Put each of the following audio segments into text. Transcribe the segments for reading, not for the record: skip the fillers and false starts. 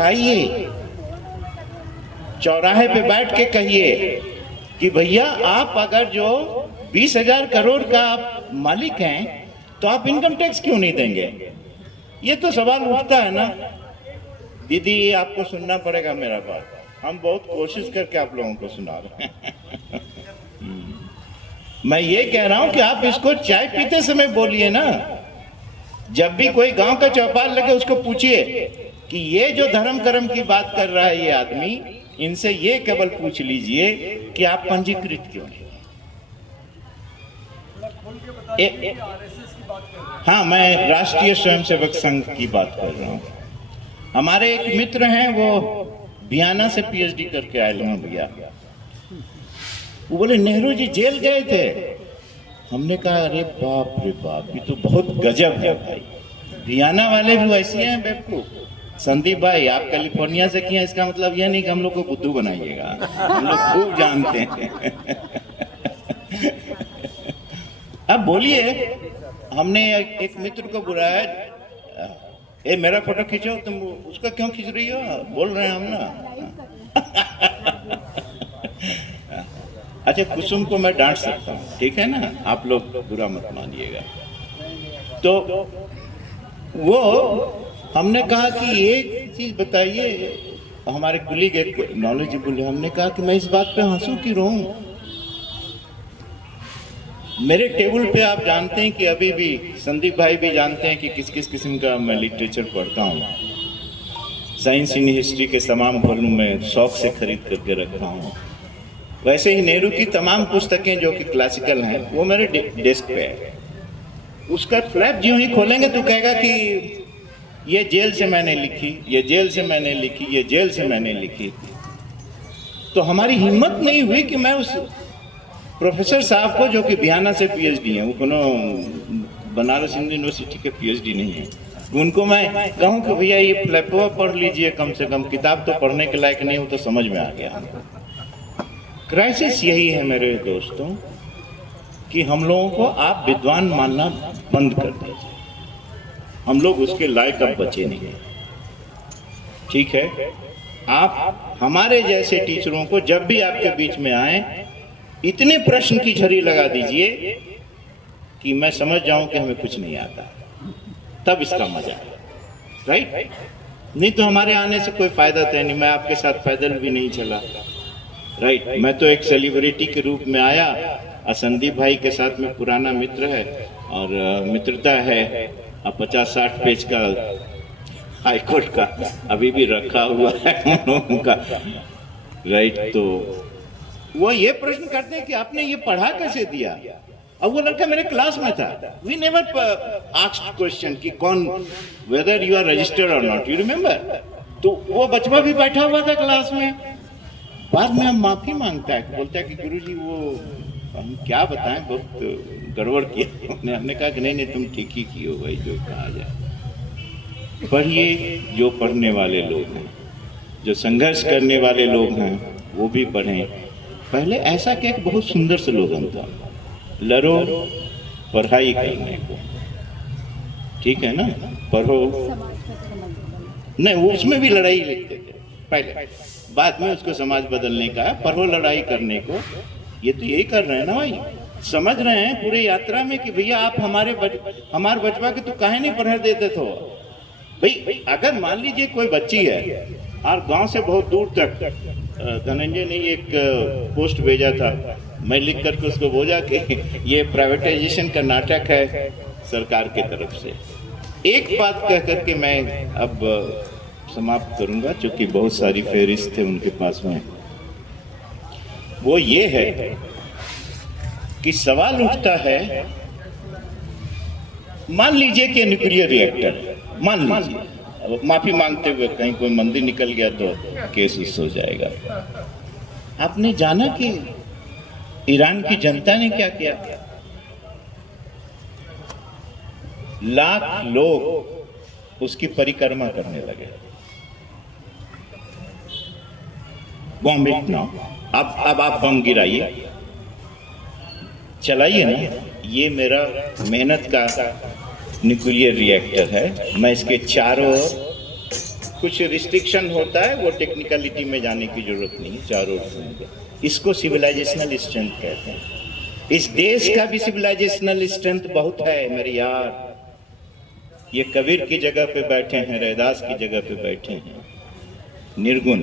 उठाइए, चौराहे पे बैठ के कहिए कि भैया आप अगर जो 20,000 करोड़ का आप मालिक हैं तो आप इनकम टैक्स क्यों नहीं देंगे? ये तो सवाल उठता है ना। दीदी आपको सुनना पड़ेगा मेरा बात, हम बहुत कोशिश करके आप लोगों को सुना रहे हैं। मैं ये कह रहा हूं कि आप इसको चाय पीते समय बोलिए ना। जब भी कोई गांव का चौपाल लगे उसको पूछिए कि ये जो धर्म कर्म की बात कर रहा है ये आदमी, इनसे ये केवल पूछ लीजिए कि आप पंजीकृत क्यों नहीं। हाँ, मैं राष्ट्रीय स्वयंसेवक संघ की बात कर रहा हूँ। हमारे एक मित्र हैं, वो बियाना से पीएचडी करके आए हैं भैया। वो बोले नेहरू जी जेल गए थे। हमने कहा अरे बाप रे बाप, ये तो बहुत गजब है भाई। बियाना वाले भी वैसे हैं बेवकूफ। संदीप भाई आप कैलिफोर्निया से किए, इसका मतलब यह नहीं कि हम लोग को बुद्धू बनाइएगा, हम लोग खूब जानते हैं। अब बोलिए, हमने एक मित्र को बुलाया, ए मेरा फोटो खींचो, तुम उसका क्यों खींच रही हो? बोल रहे हैं हम ना। अच्छा, कुसुम को मैं डांट सकता हूँ, ठीक है ना, आप लोग बुरा मत मानिएगा। तो वो हमने कहा कि एक चीज बताइए, हमारे कुलीग एक नॉलेजेबल है, हमने कहा कि मैं इस बात पे हंसूं कि रोऊं? मेरे टेबल पे आप जानते हैं कि अभी भी संदीप भाई भी जानते हैं कि किस किस किस्म का मैं लिटरेचर पढ़ता हूँ। साइंस इन हिस्ट्री के तमाम वॉल्यूम में शौक से खरीद करके रखा हूँ। वैसे ही नेहरू की तमाम पुस्तकें जो कि क्लासिकल हैं वो मेरे डेस्क पे है। उसका फ्लैप जो ही खोलेंगे तो कहेगा कि ये जेल से मैंने लिखी, ये जेल से मैंने लिखी, ये जेल से मैंने लिखी। तो हमारी हिम्मत नहीं हुई कि मैं उस प्रोफेसर साहब को, जो कि बियाना से पीएचडी हैं, वो कोनो बनारस हिंदू यूनिवर्सिटी के पीएचडी नहीं है, उनको मैं कहूँ कि भैया ये फ्लैपवा पढ़ लीजिए, कम से कम किताब तो पढ़ने के लायक नहीं हो तो समझ में आ गया। क्राइसिस यही है मेरे दोस्तों कि हम लोगों को आप विद्वान मानना बंद कर दीजिए। हम लोग उसके लायक अब बचे नहीं हैं, ठीक है? आप हमारे जैसे टीचरों को जब भी आपके बीच में आए इतने प्रश्न की झड़ी लगा दीजिए कि मैं समझ जाऊं कि हमें कुछ नहीं आता, तब इसका मजा है, राइट? नहीं तो हमारे आने से कोई फायदा तो नहीं। मैं आपके साथ पैदल भी नहीं चला, राइट? मैं तो एक सेलिब्रिटी के रूप में आया। संदीप भाई के साथ में पुराना मित्र है और मित्रता है। 50-60 पेज का हाईकोर्ट का अभी भी रखा हुआ है हम लोगों का, राइट? तो वो ये प्रश्न करते हैं कि आपने ये पढ़ा कैसे दिया? अब वो लड़का मेरे क्लास में था। वी नेवर आस्क्ड क्वेश्चन कि कौन, वेदर यू आर रजिस्टर्ड और नॉट, यू रिमेम्बर? तो वो बचवा भी बैठा हुआ था क्लास में। बाद में हम माफी मांगता है, बोलता है कि गुरुजी वो हम क्या बताएं, बहुत गड़बड़ किया। हमने कहा कि नहीं तुम ठीक ही किए हो भाई, जो कहा जाए। पढ़िए, जो पढ़ने वाले लोग हैं, जो संघर्ष करने वाले लोग हैं वो भी पढ़ें। पहले ऐसा क्या एक बहुत सुंदर स्लोगन था, लड़ो पढ़ाई करने को, ठीक है ना? पढ़ो, नहीं वो उसमें भी लड़ाई लिखते थे पहले, बाद में उसको समाज बदलने का है। पढ़ो लड़ाई करने को, ये तो यही कर रहे हैं ना भाई। समझ रहे हैं पूरे यात्रा में कि भैया आप हमारे बचवा के तो काहे नहीं पढ़ने देते थे भाई? अगर मान लीजिए कोई बच्ची है और गांव से बहुत दूर तक, धनंजय ने एक पोस्ट भेजा था, मैं लिख करके उसको बोला कि ये प्राइवेटाइजेशन का नाटक है सरकार की तरफ से। एक बात कह करके मैं अब समाप्त करूंगा, क्योंकि बहुत सारी फेहरिस्त थे उनके पास में। वो ये है कि सवाल उठता है, मान लीजिए कि न्यूक्लियर रिएक्टर, मान लीजिए, माफी मांगते हुए कहीं कोई मंदिर निकल गया तो केस उस हो जाएगा। आपने जाना कि ईरान की जनता ने क्या किया? लाख लोग उसकी परिक्रमा करने लगे। बम इतना, अब आप बम गिराइए, चलाइए ना। ये मेरा मेहनत का न्यूक्लियर रिएक्टर है, मैं इसके चारों ओर कुछ रिस्ट्रिक्शन होता है, वो टेक्निकलिटी में जाने की जरूरत नहीं, चारों ओर होंगे। इसको सिविलाइजेशनल स्ट्रेंथ कहते हैं। इस देश का भी सिविलाइजेशनल स्ट्रेंथ बहुत है मेरे यार। ये कबीर की जगह पे बैठे हैं, रैदास की जगह पे बैठे हैं, निर्गुण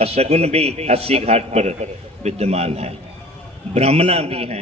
असगुण भी अस्सी घाट पर विद्यमान है, ब्राह्मणा भी हैं।